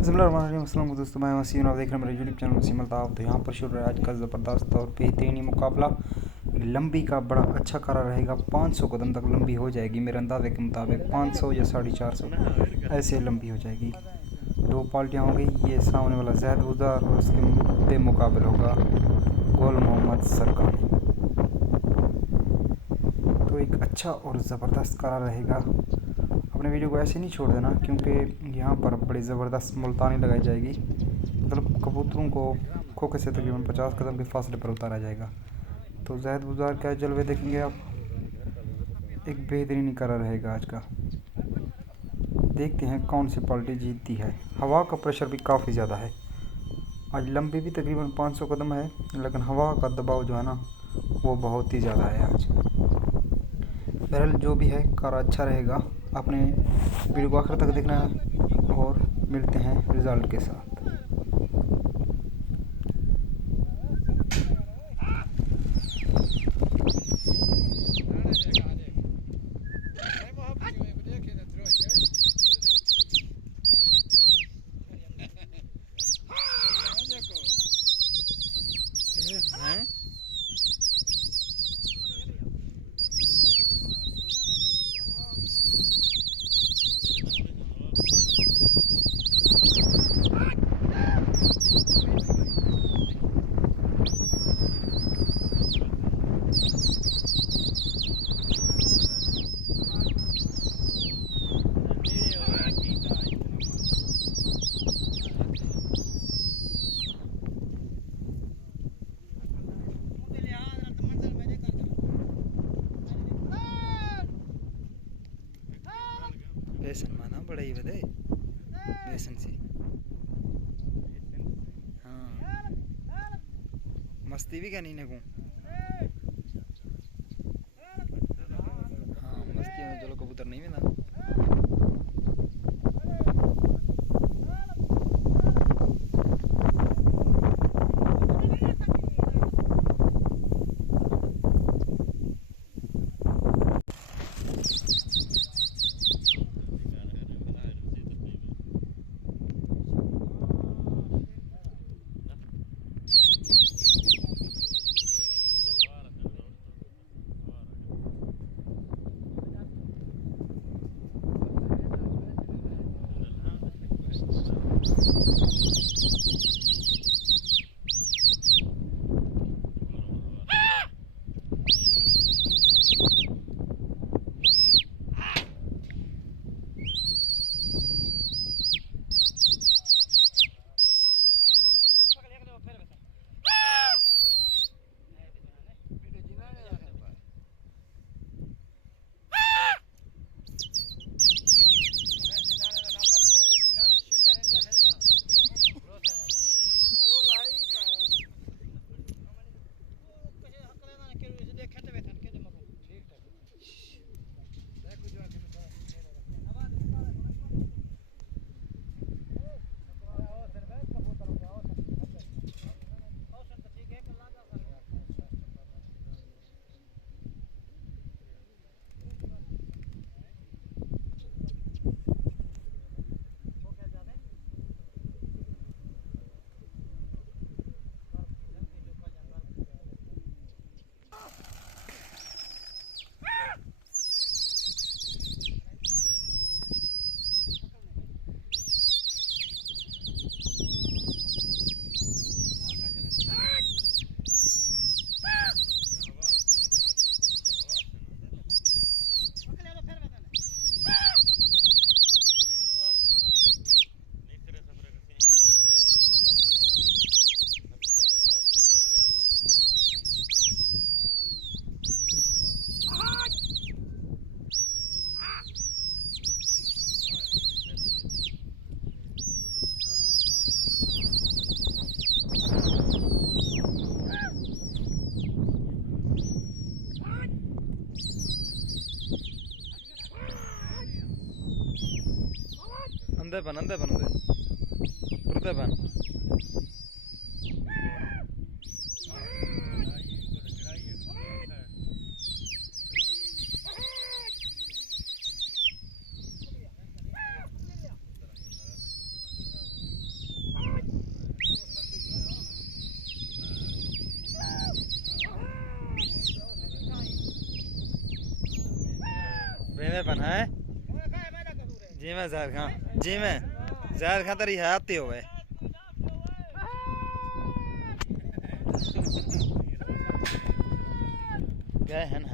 अस्सलाम दोस्तों, मैं वसीम और आप देख रहे हैं मेरे यूट्यूब चैनल वसीम अल्ताफ़। तो यहाँ पर शुरू है आज का ज़बरदस्त और बेहतरीनी मुकाबला। लंबी का बड़ा अच्छा करा रहेगा, 500 कदम तक लंबी हो जाएगी मेरे अंदाजे के मुताबिक। 500 या 450 ऐसे लंबी हो जाएगी। दो पार्टियाँ हो गई, ये सामने वाला जैद गुजार और उसके बेमुकाबल होगा गोल मोहम्मद सरकानी। तो एक अच्छा और ज़बरदस्त करा रहेगा। अपने वीडियो को ऐसे नहीं छोड़ देना, क्योंकि यहाँ पर बड़ी ज़बरदस्त मुल्तानी लगाई जाएगी। मतलब कबूतरों को खोखे से तकरीबन 50 कदम के फासले पर उतारा जाएगा। तो जैद गुजार क्या जलवे देखेंगे आप। एक बेहतरीन करा रहेगा आज का। देखते हैं कौन सी पार्टी जीतती है। हवा का प्रेशर भी काफ़ी ज़्यादा है आज। लंबी भी तकरीबन 500 कदम है, लेकिन हवा का दबाव जो है ना, वो बहुत ही ज़्यादा है आज। बहरहाल जो भी है, कार अच्छा रहेगा। अपने वीडियो को आखिर तक देखना है और मिलते हैं रिज़ल्ट के साथ। हैं बेसन माना बड़ा ही बदे बेसन से। हाँ, मस्ती भी करनी ने को। हाँ, मस्ती में चलो कबूतर नहीं मिला। अंदर बन पुरते बन। बन है जी में जहर खां जी में जहर खां तेरी हयाती हो गए गए हैं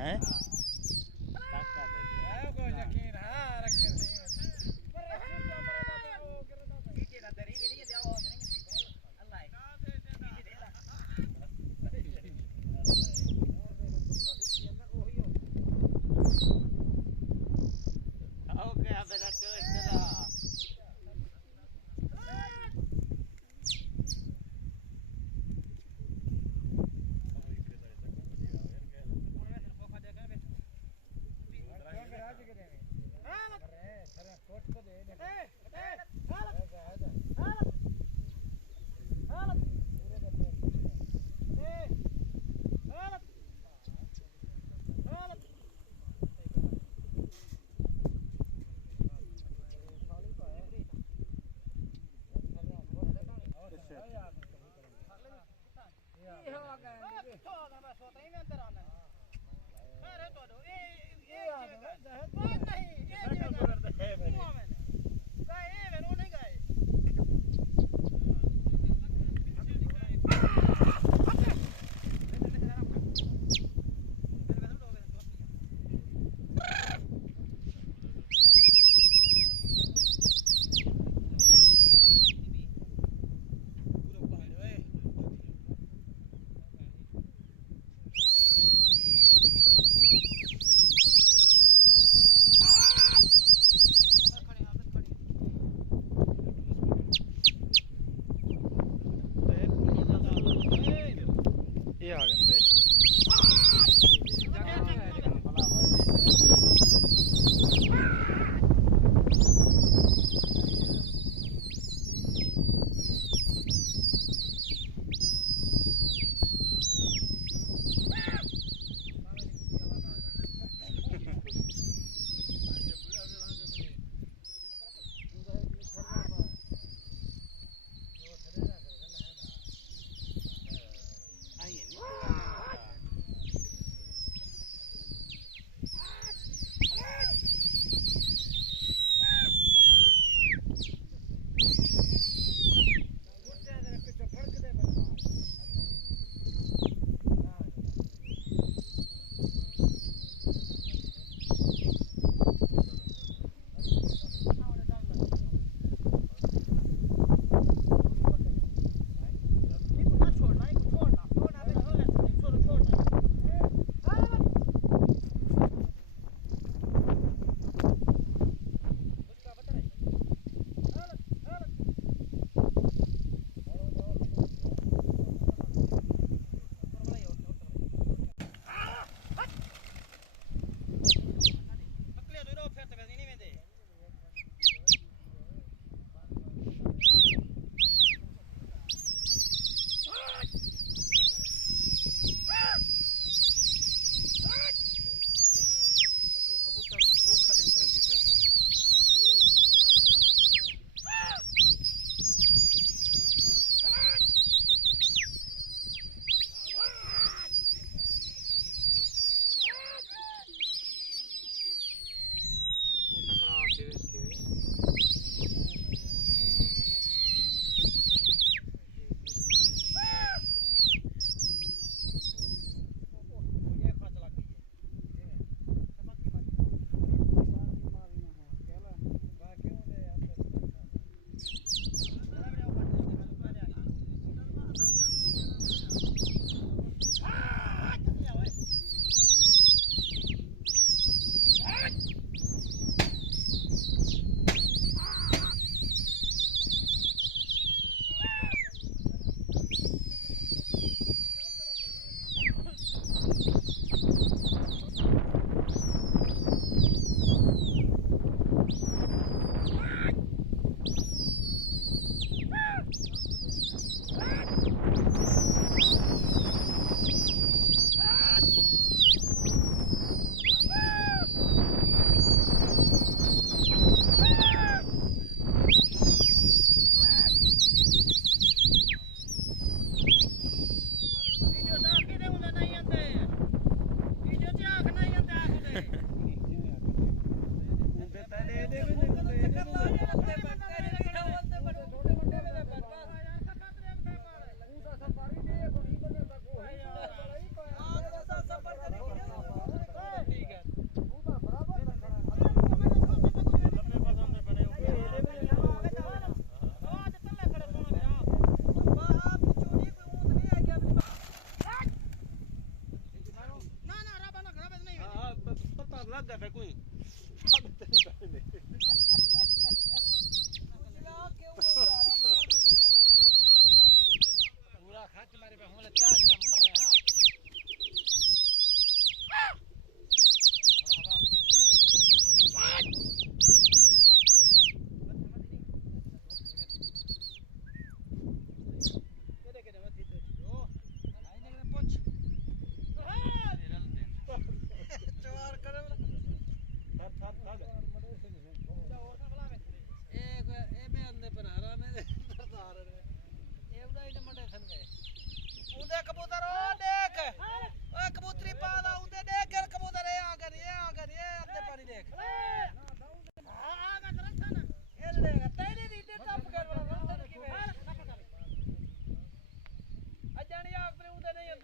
कबूतर ओ देख ओ कबूतरी पाला उते देख कर कबूतर ये आकर ये अंदर पानी देख आगा रखा ना ये लेगा तेरी रीते टप कर रहा की वे अजानी आग पे उते नहीं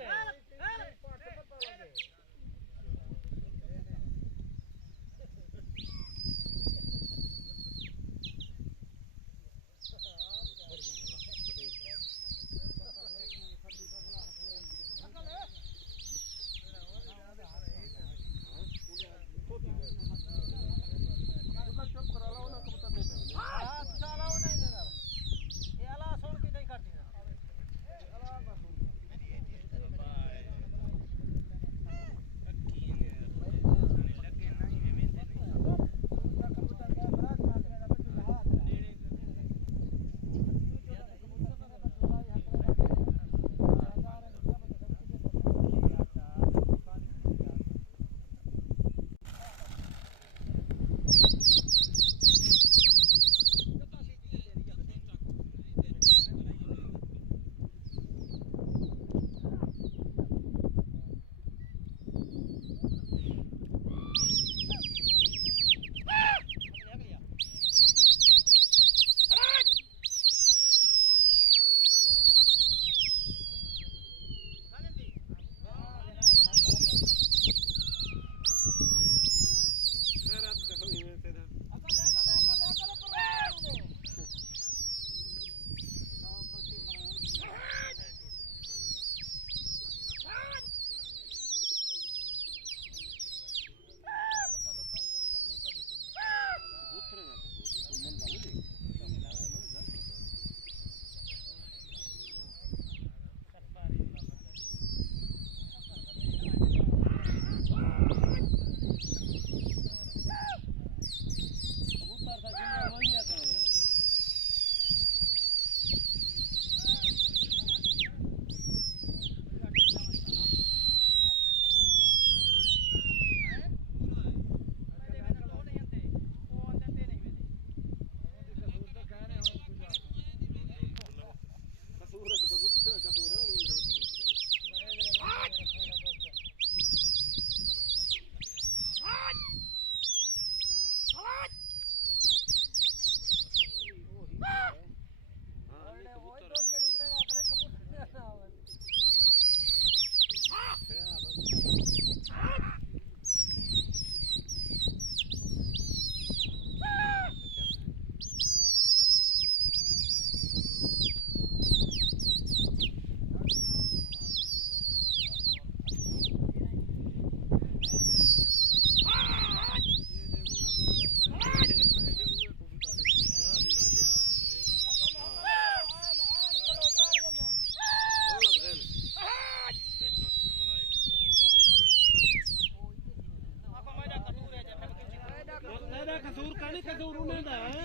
अंदर कसूर कहनी कसूर उन्हें दा है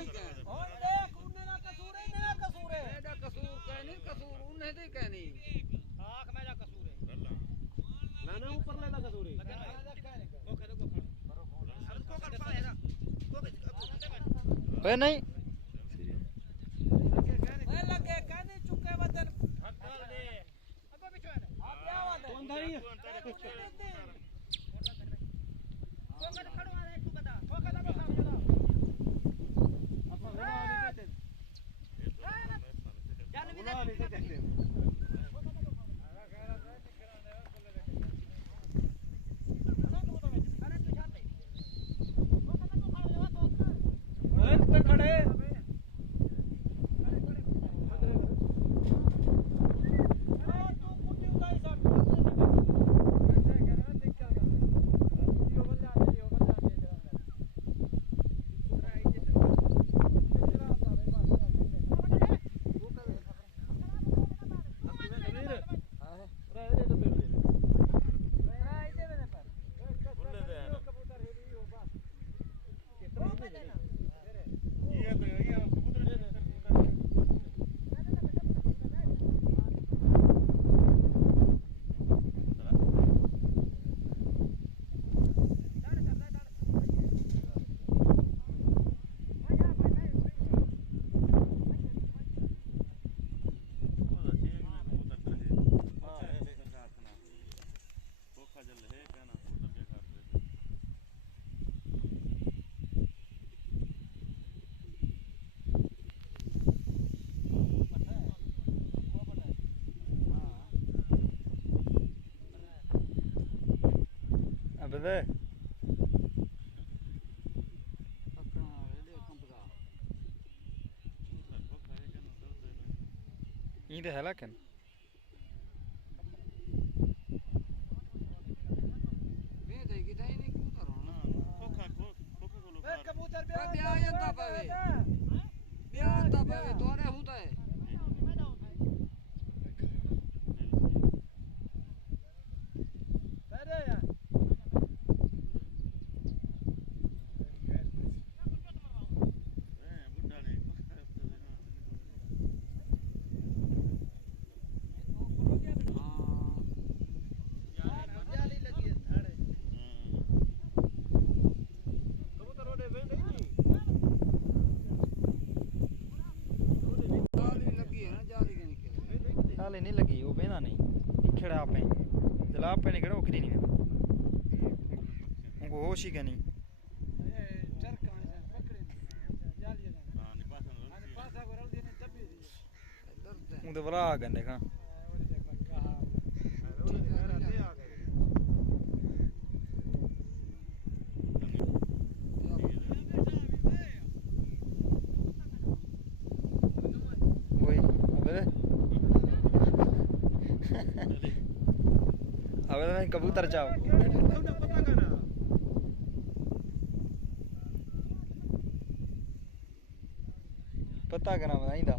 और देख उन्हें ना कसूर है मेरा कसूर है एदा कसूर कहनी कसूर उन्हें दे कहनी आंख मेरा कसूर है ना ना ऊपर लेदा कसूर है ओए नहीं ओए लगे कहने चुके वतन हक्कल दे अब पीछे है आप क्या बात है कौन धारी वो कर खड़ो आ एक तू बता वो कदा बता जरा अपन घोड़ा नहीं देते जान भी घोड़ा नहीं देते अबे ये है लेकिन कबूतर हाले नहीं लगी वो बेना नहीं खड़ा पे जला पे नहीं खड़ा ओकरी नहीं उनको होश ही क्या नहीं उनके बला गंदे का वही अबे अबे मैं कबूतर चाव पता करना बताई था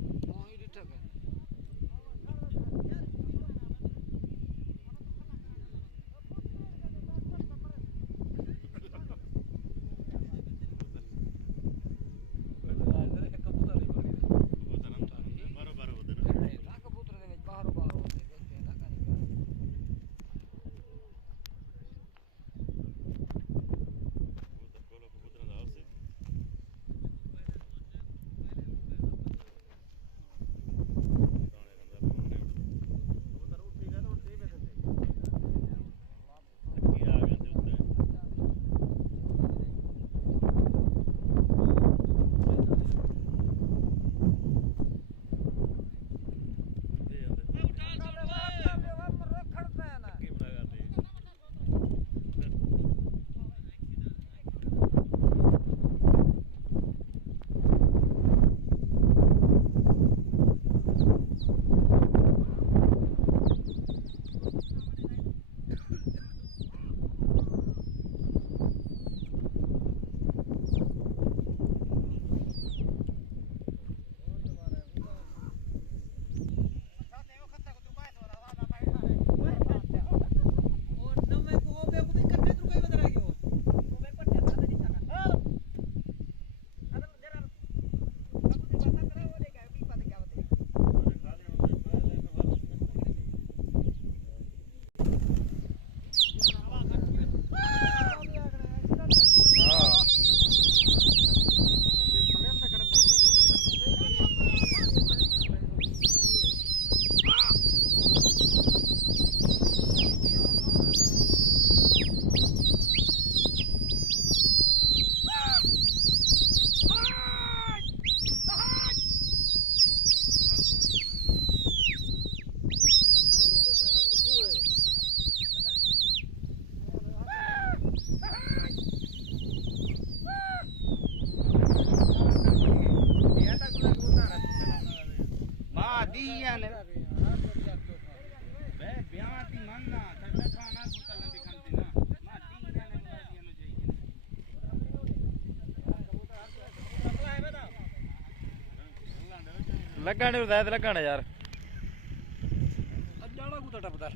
लगन लगन यार जाना कुत्ता टपदा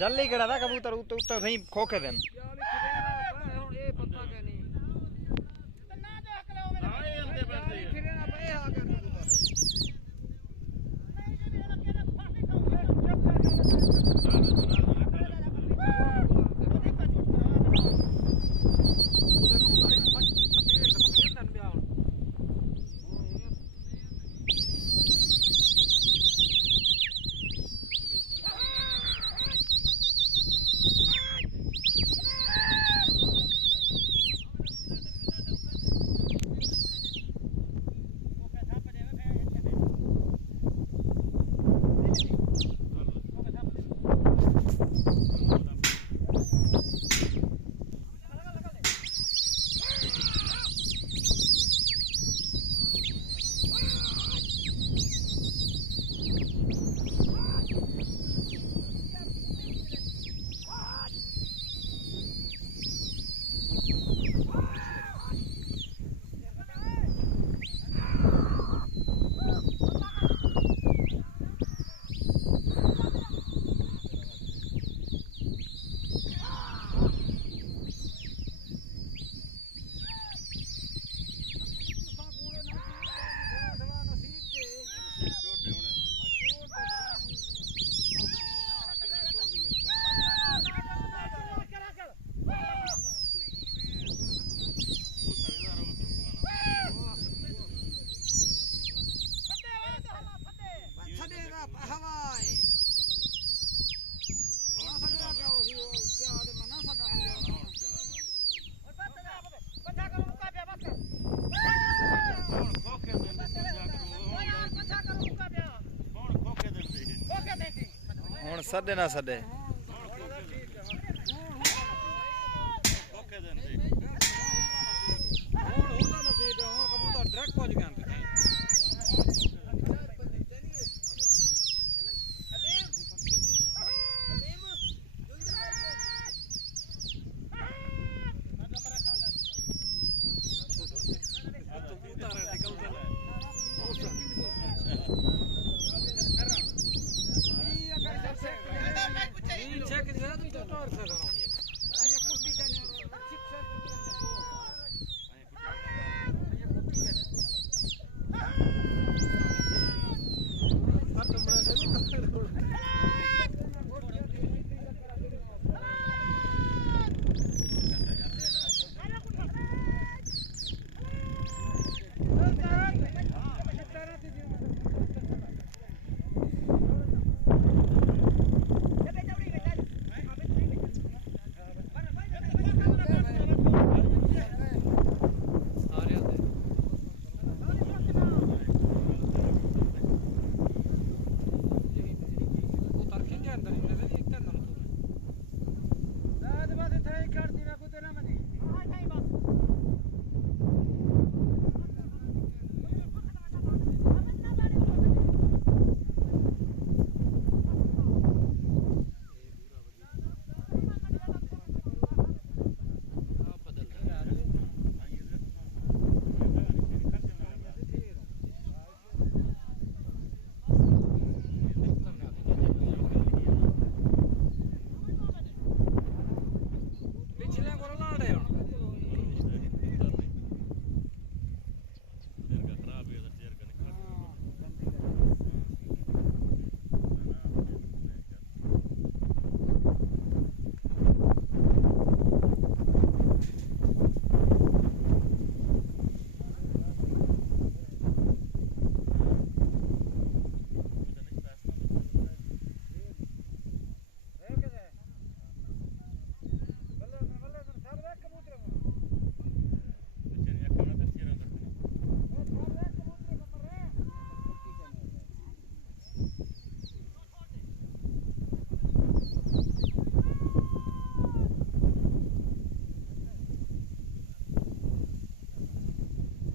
जल्दी कड़ा था कबूतर उत्ते उत्ते सही खोखे देन ਹੁਣ ਇਹ ਪਤਾ ਕਿ ਨਹੀਂ ਨਾ ਦੇ ਹੱਕ ਲਓ ਮੇਰੇ ਆਏ ਹੁੰਦੇ ਬੰਦੇ ਫਿਰੇ ਨਾ ਪਏ ਆ ਕੇ ਕਬੂਤਰ ਹੁਣ ਸੱਦੇ ਨਾ ਸੱਦੇ ਕਬੂਤਰ ਡਰੈਕਟ ਪਹੁੰਚ ਗਿਆ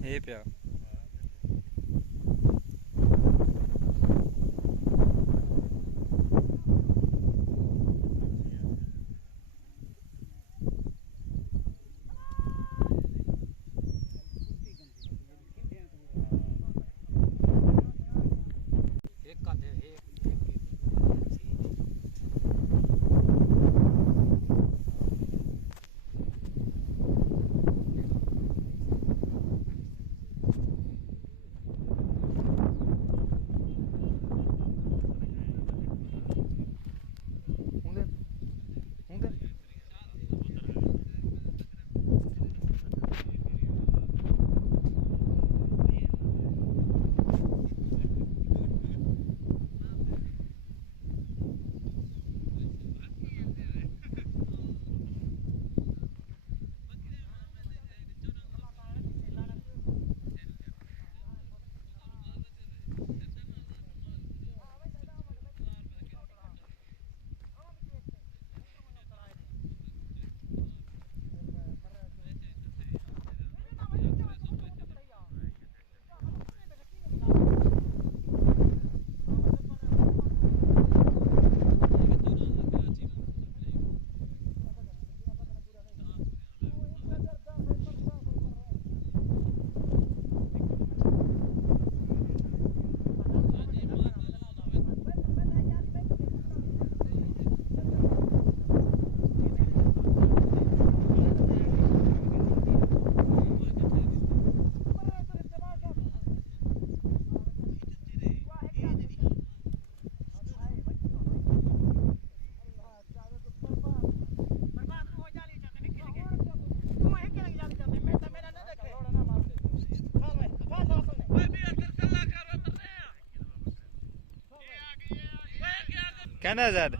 ਇਹ ਪਿਆ कहना ज़्यादा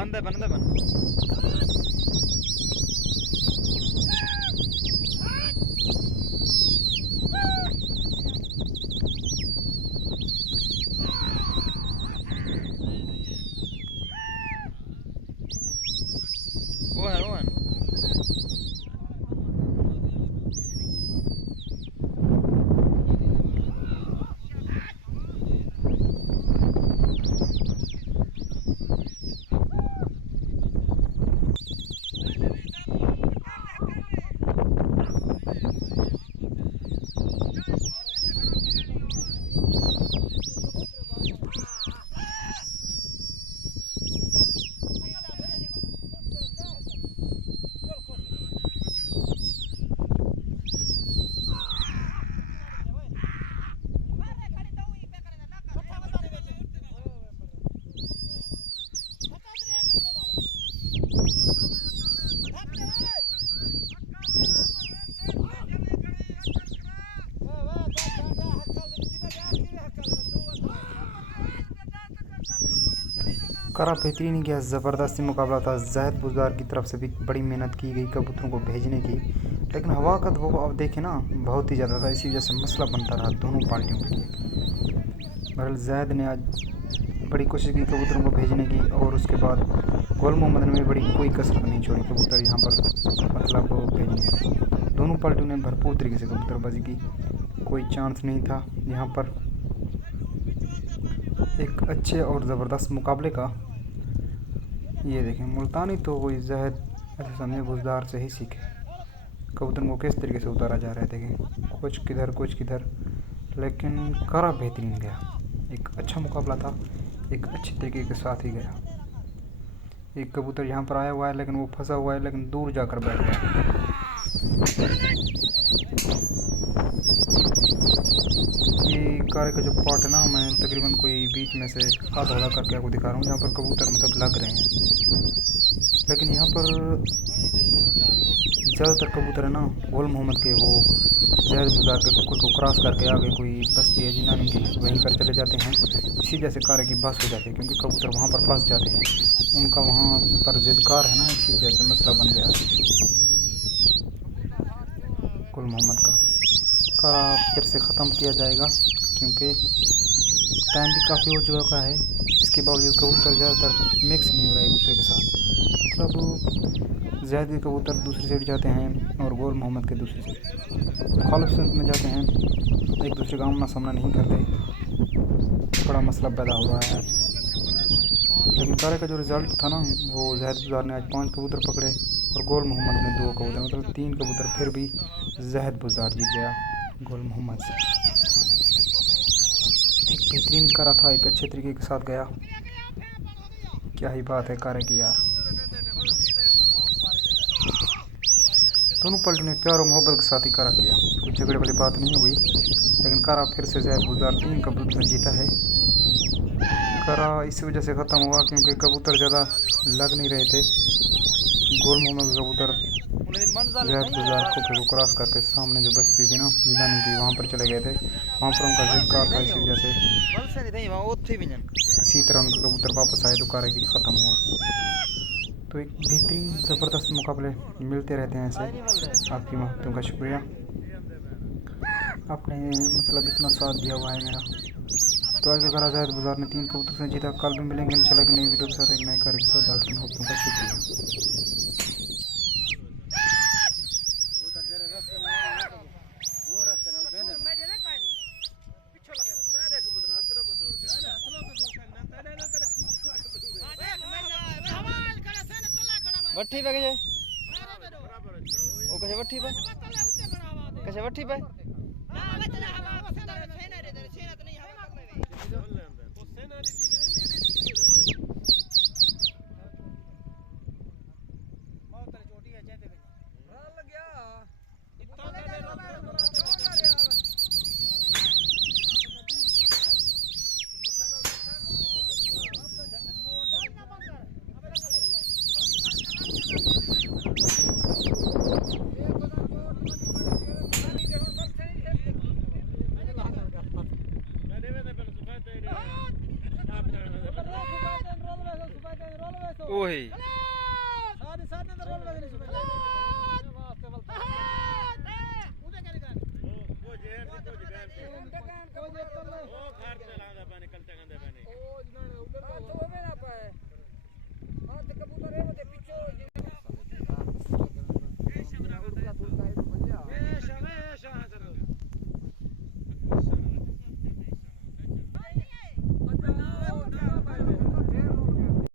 Anda ban, anda ban. Rohan, Rohan. करा बेहतरीन गया, ज़बरदस्ती मुकाबला था। ज़ाहिद बुज़दार की तरफ से भी बड़ी मेहनत की गई कबूतरों को भेजने की, लेकिन हवा का दबाव अब देखें ना बहुत ही ज़्यादा था, इसी वजह से मसला बनता रहा दोनों पार्टियों के लिए। बहरहाल ज़ाहिद ने आज बड़ी कोशिश की कबूतरों को भेजने की, और उसके बाद गुल मोहम्मद ने भी बड़ी कोई कसरत नहीं छोड़ी कबूतर यहाँ पर मतलब भेजने की। दोनों पार्टियों ने भरपूर तरीके से कबूतरबाजी की, कोई चांस नहीं था यहाँ पर एक अच्छे और ज़बरदस्त मुकाबले का। ये देखें मुल्तानी तो कोई ज़ाहिद ऐसे समझे बुज़दार से ही सीखे, कबूतरों को किस तरीके से उतारा जा रहा है देखें, कुछ किधर, लेकिन करा बेहतरीन गया। एक अच्छा मुकाबला था, एक अच्छे तरीके के साथ ही गया। एक कबूतर यहाँ पर आया हुआ है लेकिन वो फंसा हुआ है, लेकिन दूर जाकर बैठ गया। ये कारे का जो पार्ट है ना, मैं तकरीबन कोई बीच में से आधा आधा करके आपको दिखा रहा हूँ, जहाँ पर कबूतर मतलब लग रहे हैं। लेकिन यहाँ पर ज़्यादातर कबूतर है ना गुल मोहम्मद के, वो जहर गुजार के कुकर को क्रॉस करके आगे कोई बस्ती है जिन्ना की, वहीं पर चले जाते हैं। इसी जैसे कारे की बस हो जाती है, क्योंकि कबूतर वहाँ पर फंस जाते हैं, उनका वहाँ पर ज़िदकार है ना, इसी वजह से मसला बन गया है गुल मोहम्मद का। कारा फिर से ख़त्म किया जाएगा, क्योंकि टाइम भी काफ़ी हो चुका है। इसके बावजूद कबूतर ज़्यादातर मिक्स नहीं हो रहा है एक दूसरे के साथ, मतलब ज़्यादा के कबूतर दूसरी साइड जाते हैं और गोल मोहम्मद के दूसरी साइड खालिफ सिंध में जाते हैं, एक दूसरे का आमना सामना नहीं करते। बड़ा मसला पैदा हो रहा है आज। लेकिन कारे का जो रिज़ल्ट था ना, वो जहद गुजार ने आज 5 कबूतर पकड़े और गोल मोहम्मद ने 2 कबूतर, मतलब 3 कबूतर। फिर भी जहद गुजार जीत गया गोल मोहम्मद से। एक बेहतरीन कारा था, एक अच्छे तरीके के साथ गया। क्या ही बात है कारे की यार। दोनों पलटों ने प्यार और मोहब्बत के साथ ही कारा किया, कोई झगड़े वाली बात नहीं हुई। लेकिन कारा फिर से जहद गुजार 3 कबूतर जीता है। कारा इसी वजह से ख़त्म हुआ क्योंकि कबूतर ज़्यादा लग नहीं रहे थे। गोल मोहम्मद के कबूतर जहद गुजार खोखे को क्रॉस करके सामने जो बस्ती थी ना जिलानी की, वहाँ पर चले गए थे। वहाँ पर उनका ज़िदकार था, इसी वजह से इसी तरह उनके कबूतर वापस आए तो कारे की ख़त्म हुआ। तो एक बेहतरीन ज़बरदस्त मुकाबले मिलते रहते हैं ऐसे। आपकी मोहब्बतों का शुक्रिया, आपने मतलब इतना साथ दिया हुआ है मेरा। तो आज अगर जहद गुजार ने 3 कबूतर से जीता। कल भी मिलेंगे इंशाल्लाह एक नई वीडियो के साथ, एक नए कार्य के साथ। आपकी मोहब्बतों का शुक्रिया। वट्ठी पे कैसे वो कैसे वट्ठी पे कैसे वट्ठी पे